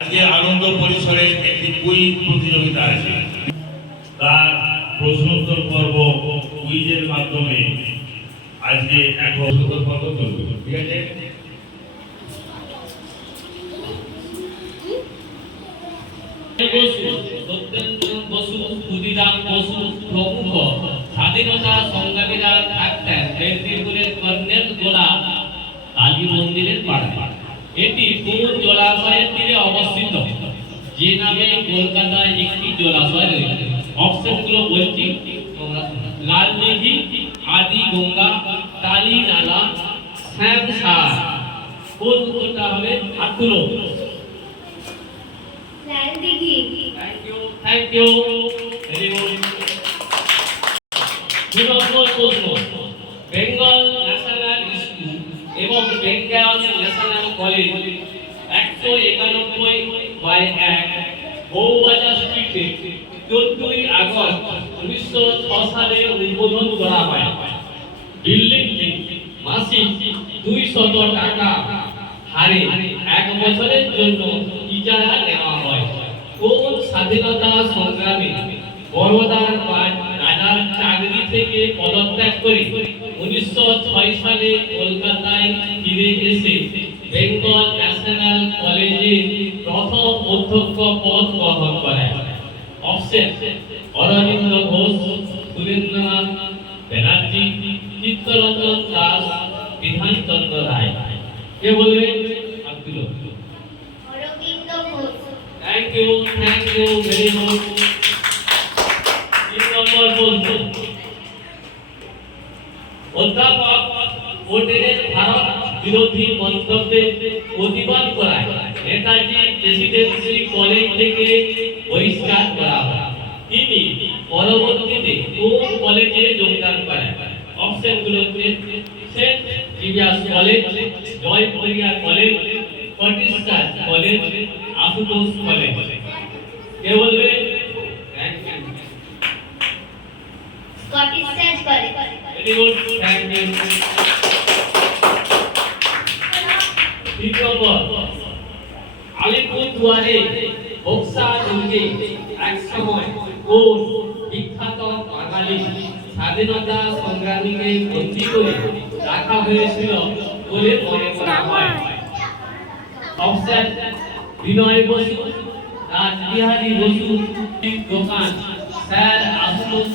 আজকে আনন্দ পরিসরে একটি কুইজ প্রতিযোগিতা আছে। তার প্রশ্নোত্তর পর্ব কুইজের মাধ্যমে আজকে এখন পর্ব চলবে। ঠিক আছে, স্বাধীনতা সংগ্রামীরা থাকতেন মেদিনীপুরের কর্নেল গোলা কালী মন্দিরের পাড়ায়। এটি কোন জলাশয়ের তীরে অবস্থিত, যে নামে কলকাতায় একটি জলাশয় রয়েছে? অপশনগুলো বলছি, লাল দিঘি, আদি গঙ্গা, কালী নালা, শ্যামসার। কোন উত্তরটা হবে? আতুলো Lal Dighi. Thank you very good. 2 নম্বর প্রশ্ন, বেঙ্গল ন্যাশনাল স্কুল এবং বেঙ্গল ন্যাশনাল কলেজ 191/1 বউবাজার স্ট্রিটে 14 আগস্ট 1906 সালে উদ্বোধন করা হয়। বিল্ডিংটি মাসিক 200 টাকা হারে 1 বছরের জন্য ইজারা নেওয়া হয়। কোন স্বাধীনতা সংগ্রামী বড়দার রাজার চাকরি থেকে পদত্যাগ করে 1906 সালে কলকাতায় ফিরে এসে বেঙ্গল ন্যাশনাল কলেজে প্রথম অধ্যক্ষ পদ গ্রহণ করেন? অপশন: অরবিন্দ ঘোষ, সুরেন্দ্রনাথ ব্যানার্জি, চিত্তরঞ্জন দাস, বিধানচন্দ্র রায়। কে বলবেন? Abdul Aurobindo Ghosh. Thank you very good. 3 নম্বর প্রশ্ন, অধ্যাপক পটেলের ভারত বিরোধী মন্তব্যে প্রতিবাদ করায় নেতাজি প্রেসিডেন্সি কলেজ থেকে বহিষ্কার করা হয়। তিনি পরবর্তীতে কোন কলেজে যোগদান করেন? অপশনগুলো হচ্ছে saint Xavier's college, Jaipuria college, Pratishtha college, Ashutosh college. কে বলবে? Scottish church college. Very good, thank you. 3 নম্বর, আলিপুরদুয়ারে বক্সা দুর্গে একসময় কোন বিখ্যাত বাঙালি স্বাধীনতা সংগ্রামীকে বন্দী করে রাখা হয়েছিল বলে মনে করা হয়? অপশন: বিনয় বসু, রাসবিহারী বসু, দোকান, স্যার আশুতোষ।